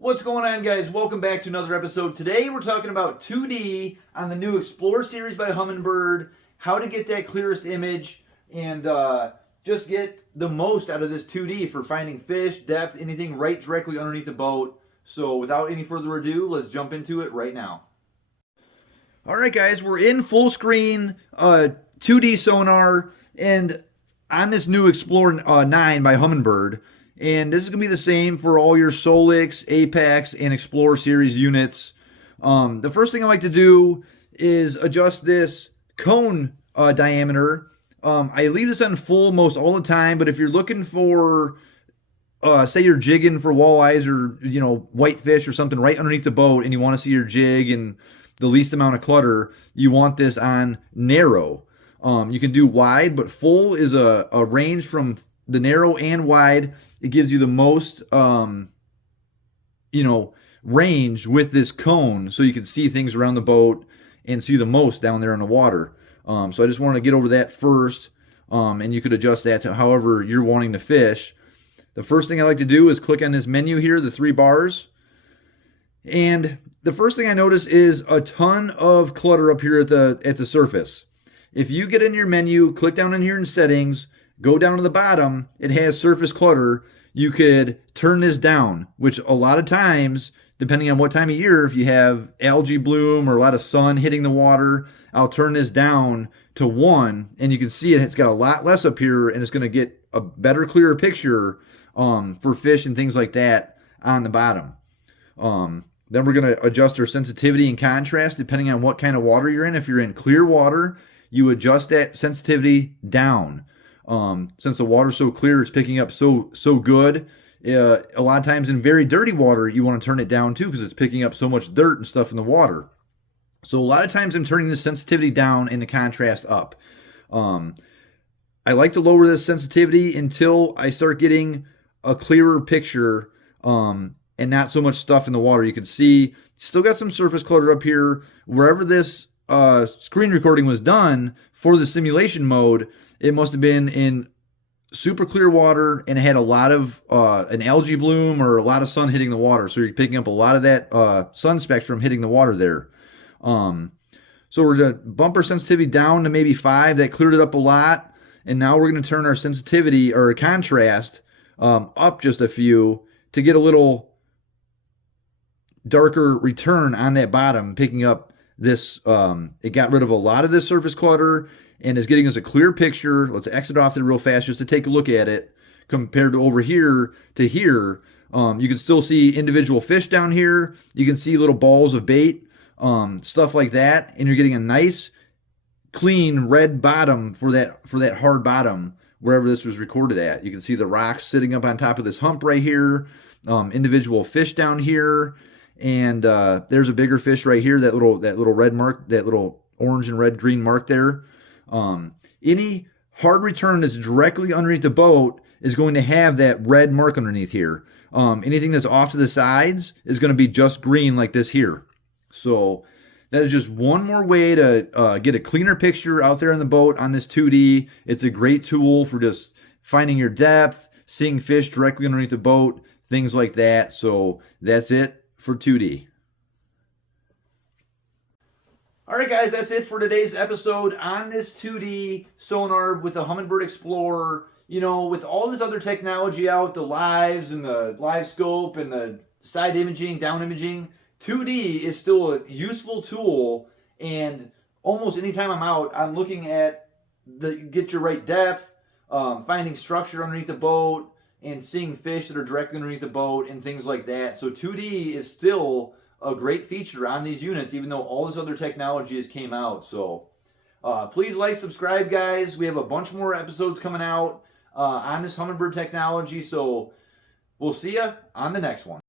What's going on, guys? Welcome back to another episode. Today we're talking about 2D on the new Xplore series by Humminbird, how to get that clearest image and just get the most out of this 2D for finding fish, depth, anything right directly underneath the boat. So without any further ado, let's jump into it right now. All right, guys, we're in full screen 2D sonar and on this new Xplore 9 by Humminbird. And this is going to be the same for all your Solix, Apex, and Xplore series units. The first thing I like to do is adjust this cone diameter. I leave this on full most all the time, but if you're looking for, say you're jigging for walleyes or, whitefish or something right underneath the boat and you want to see your jig and the least amount of clutter, you want this on narrow. You can do wide, but full is a range from the narrow and wide. It gives you the most, range with this cone, so you can see things around the boat and see the most down there in the water. So I just wanted to get over that first, and you could adjust that to however you're wanting to fish. The first thing I like to do is click on this menu here, the 3 bars. And the first thing I notice is a ton of clutter up here at the surface. If you get in your menu, click down in here in settings, go down to the bottom, it has surface clutter. You could turn this down, which a lot of times, depending on what time of year, if you have algae bloom or a lot of sun hitting the water, I'll turn this down to 1, and you can see it's got a lot less up here, and it's going to get a better, clearer picture for fish and things like that on the bottom. Then we're going to adjust our sensitivity and contrast depending on what kind of water you're in. If you're in clear water, you adjust that sensitivity down. Since the water's so clear, it's picking up so good. A lot of times in very dirty water, you want to turn it down too because it's picking up so much dirt and stuff in the water. So a lot of times I'm turning the sensitivity down and the contrast up. I like to lower this sensitivity until I start getting a clearer picture and not so much stuff in the water. You can see still got some surface clutter up here. Wherever this screen recording was done for the simulation mode, it must have been in super clear water and it had a lot of an algae bloom or a lot of sun hitting the water. So you're picking up a lot of that sun spectrum hitting the water there. So we're going to bump our sensitivity down to maybe 5. That cleared it up a lot. And now we're going to turn our sensitivity or contrast up just a few to get a little darker return on that bottom, picking up this. It got rid of a lot of this surface clutter and is getting us a clear picture. Let's exit off it real fast just to take a look at it. Compared to over here to here, you can still see individual fish down here. You can see little balls of bait, stuff like that, and you're getting a nice, clean red bottom for that hard bottom wherever this was recorded at. You can see the rocks sitting up on top of this hump right here, individual fish down here, and there's a bigger fish right here. That little red mark, that little orange and red green mark there. Any hard return that's directly underneath the boat is going to have that red mark underneath here. Anything that's off to the sides is going to be just green like this here. So that is just one more way to get a cleaner picture out there in the boat on this 2D. It's a great tool for just finding your depth, seeing fish directly underneath the boat, things like that. So that's it for 2D. All right, guys, that's it for today's episode on this 2D sonar with the Humminbird Xplore. With all this other technology out, the lives and the live scope and the side imaging, down imaging, 2D is still a useful tool. And almost anytime I'm out, I'm looking at get your right depth, finding structure underneath the boat, and seeing fish that are directly underneath the boat and things like that. So 2D is still a great feature on these units, even though all this other technology has came out. So please like, subscribe, guys. We have a bunch more episodes coming out on this Humminbird technology. So we'll see you on the next one.